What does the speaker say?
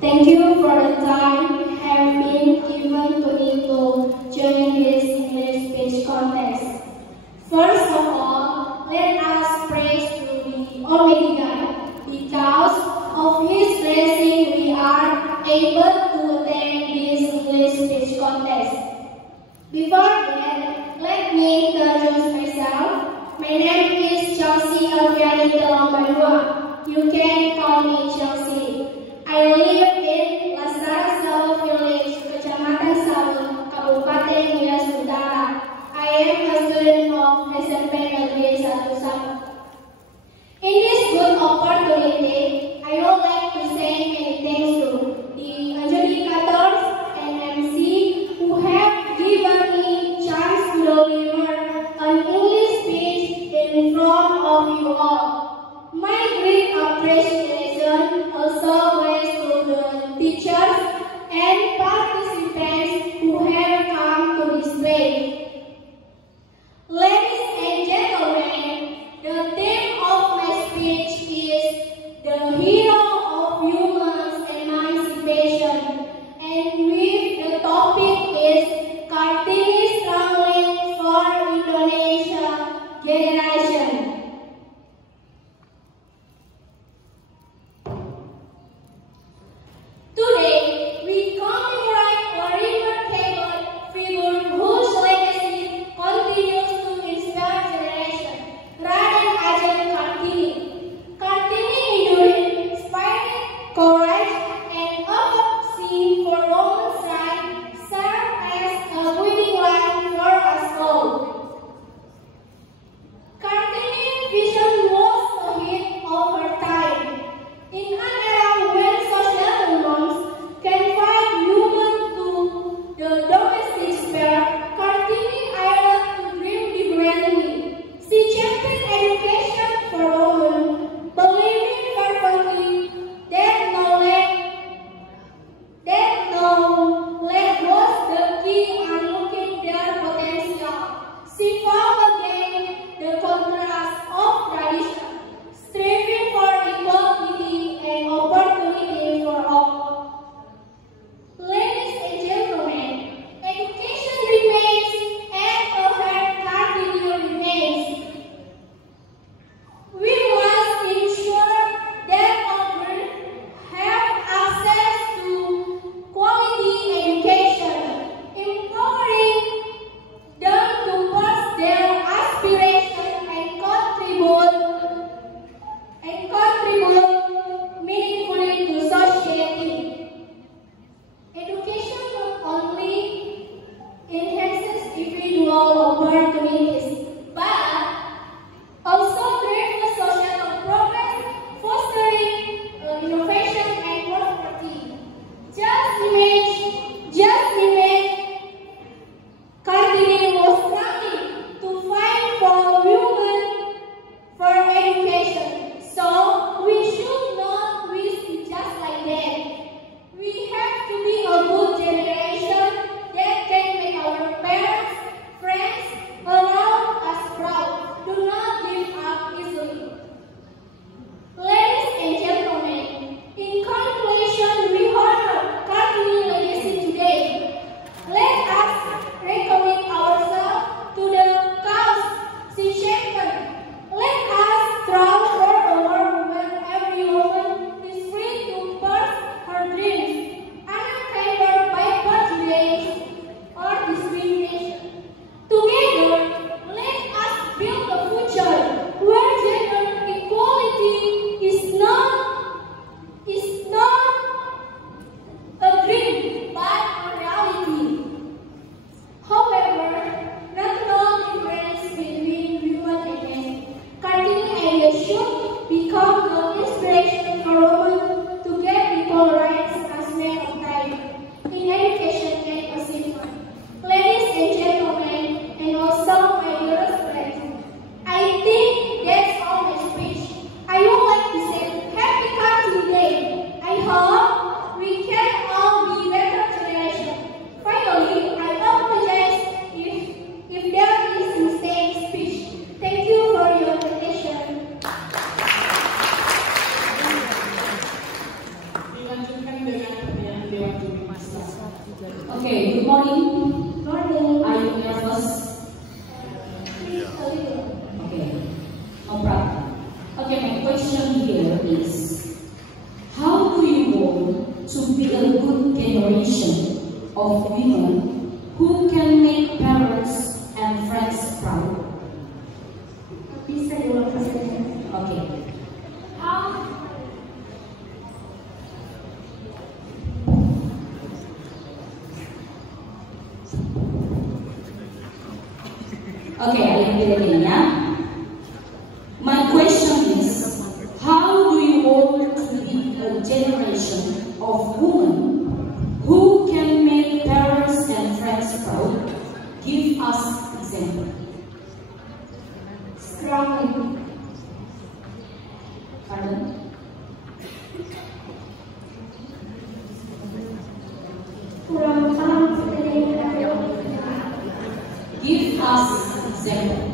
Thank you for the time have been given to me during this English speech contest. First of all, let us praise to the Almighty God. Because of His blessing, we are able to attend this English speech contest. Before that, let me introduce myself. My name is Chelsea Alfiani Telambadua. You can call me Chelsea. I live in Lasar Sawu Village, Kecamatan Sawu, Kabupaten Nias Utara. I am a student of SMP Negeri 1 Sawu. In this good opportunity, I would like to say many thanks to the adjudicators and MC who have given me chance to deliver an English speech in front of you all. My great appreciation also goes to the teachers and participants who have come to this way. Ladies and gentlemen, the theme of my speech is the hero of human emancipation, and with the topic is Kartini struggling for Indonesia generation. Today, we come Okay, good morning. Morning. Are you nervous? Okay, no problem. Okay, my question here is, how do you want to be a good generation of women who can make parents and friends proud? Bisa diulang saja. Okay. Okay, I am beginning now. My question is, how do you want to be a generation of women who can make parents and friends proud? Give us example. Strongly. Pardon? Kurang paham sebenarnya. Give us example.